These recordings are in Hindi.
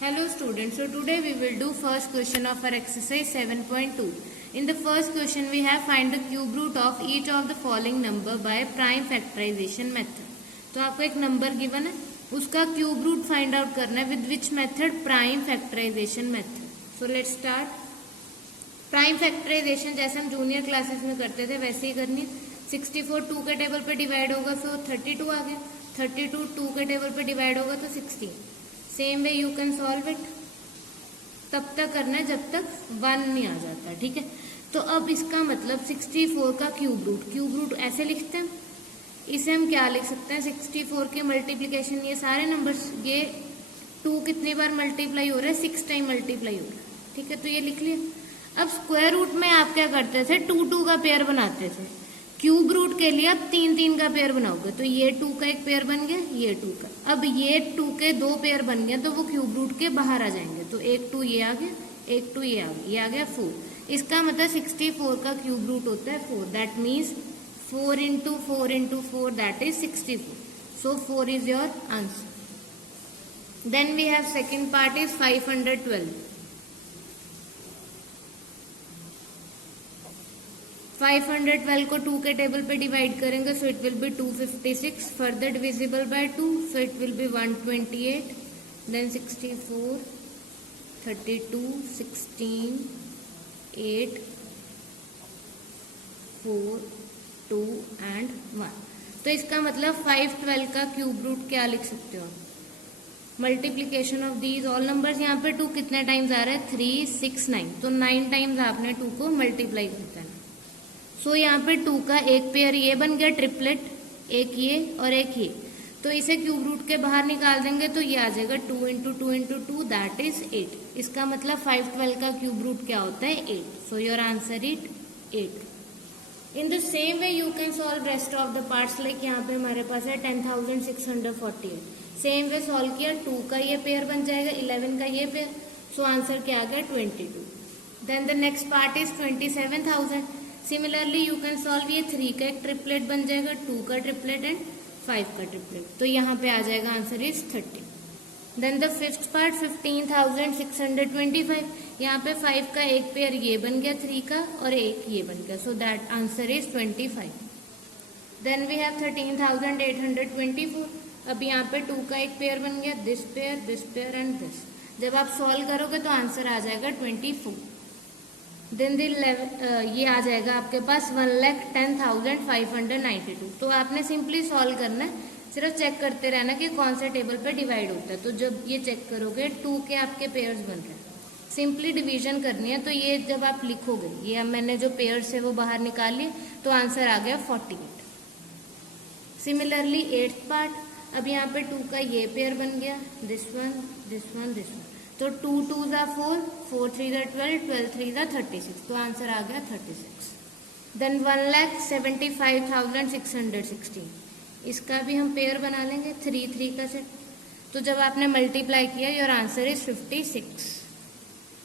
Hello students, so today we will do first question of our exercise 7.2. In the first question we have find the cube root of each of the following number by prime factorization method. तो आपको एक नंबर गिवन है, उसका क्यूब रूट फाइंड आउट करना है with which method? Prime factorization method. So let's start. Prime factorization जैसे हम जूनियर क्लासेस में करते थे वैसे ही करनी है. 64 2 के टेबल पे डिवाइड होगा सो 32 आ गया. 32 2 के टेबल पे डिवाइड होगा तो 16. Same way you can solve it. तब तक करना है जब तक 1 नहीं आ जाता. ठीक है, तो अब इसका मतलब 64 का क्यूब रूट ऐसे लिखते हैं. इसे हम क्या लिख सकते हैं? 64 के मल्टीप्लीकेशन, ये सारे नंबर्स, ये 2 कितनी बार मल्टीप्लाई हो रहा है? 6 टाइम मल्टीप्लाई हो रहा है. ठीक है, तो ये लिख लिया. अब स्क्वायर रूट में आप क्या करते थे? 2 का पेयर बनाते थे. क्यूब रूट के लिए आप 3 का पेयर बनाओगे, तो ये 2 का एक पेयर बन गया, ये 2 का. अब ये 2 के 2 पेयर बन गए तो वो क्यूब रूट के बाहर आ जाएंगे. तो एक 2 ये आ गया, एक 2 ये आ गया, ये आ गया 4. इसका मतलब 64 का क्यूब रूट होता है 4. That means 4 into 4 into 4, that is 64. So 4 is your answer. Then we have second part is 512. 512 को 2 के टेबल पे डिवाइड करेंगे so it will be 256. Further divisible by 2 so it will be 128. Then 64, 32, 16, 8, 4, 2 and 1. तो इसका मतलब 512 का क्यूब रूट क्या लिख सकते हो? Multiplication of these all numbers. यहाँ पे 2 कितने टाइम्स आ रहा है? 3, 6, 9. तो 9 टाइम्स आपने 2 को मल्टीप्लाई करता है. सो यहाँ पे 2 का एक पेयर ये बन गया ट्रिपलेट, एक ये और एक ये. तो इसे क्यूब रूट के बाहर निकाल देंगे तो ये आ जाएगा 2 into 2 into 2, दैट इज 8. इसका मतलब 512 का क्यूब रूट क्या होता है? 8. सो your answer is 8. In the same way you can solve rest of the parts. like यहाँ पे हमारे पास है 10,648. सेम वे सॉल्व किया, 2 का ये पेयर बन जाएगा, 11 का ये पेयर. सो आंसर क्या आ गया? 22. Then the next part is 27,000. Similarly you can solve ये 3 का एक ट्रिपलेट बन जाएगा, 2 का ट्रिपलेट एंड 5 का ट्रिपलेट. तो यहाँ पे आ जाएगा answer is 30. Then the fifth part 15,625. यहाँ पे 5 का एक पेयर ये बन गया 3 का और एक ये बन गया. So that answer is 25. Then we have 13,824. अब यहाँ पे 2 का एक पेयर बन गया, दिस पेयर एंड दिस. जब आप सॉल्व करोगे तो आंसर आ जाएगा 24. देन ये आ जाएगा आपके पास 1,10,592. तो आपने सिंपली सॉल्व करना है, सिर्फ चेक करते रहना कि कौन से टेबल पे डिवाइड होता है. तो जब ये चेक करोगे 2 के आपके पेयर्स बन रहे हैं, सिंपली डिवीजन करनी है. तो ये जब आप लिखोगे, ये अब मैंने जो पेयर्स है वो बाहर निकाल लिए, तो आंसर आ गया 48. Similarly 8th part. अब यहाँ पे 2 का ये पेयर बन गया, दिस वन. तो 2 2s are 4, 4 3s are 12, 12 3s are 36. तो आंसर आ गया 36. देन 1,75,616. इसका भी हम पेयर बना लेंगे, 3 3 का सेट. तो जब आपने मल्टीप्लाई किया your answer is 56.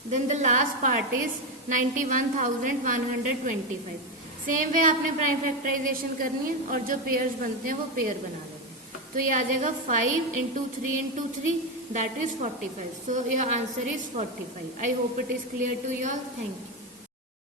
Then the last part is 91,125. Same way आपने प्राइम फैक्टराइजेशन करनी है और जो पेयर्स बनते हैं वो पेयर बना लेते हैं. तो ये आ जाएगा 5 into 3 into 3, that is 45. So your answer is 45. I hope it is clear to you all. Thank you.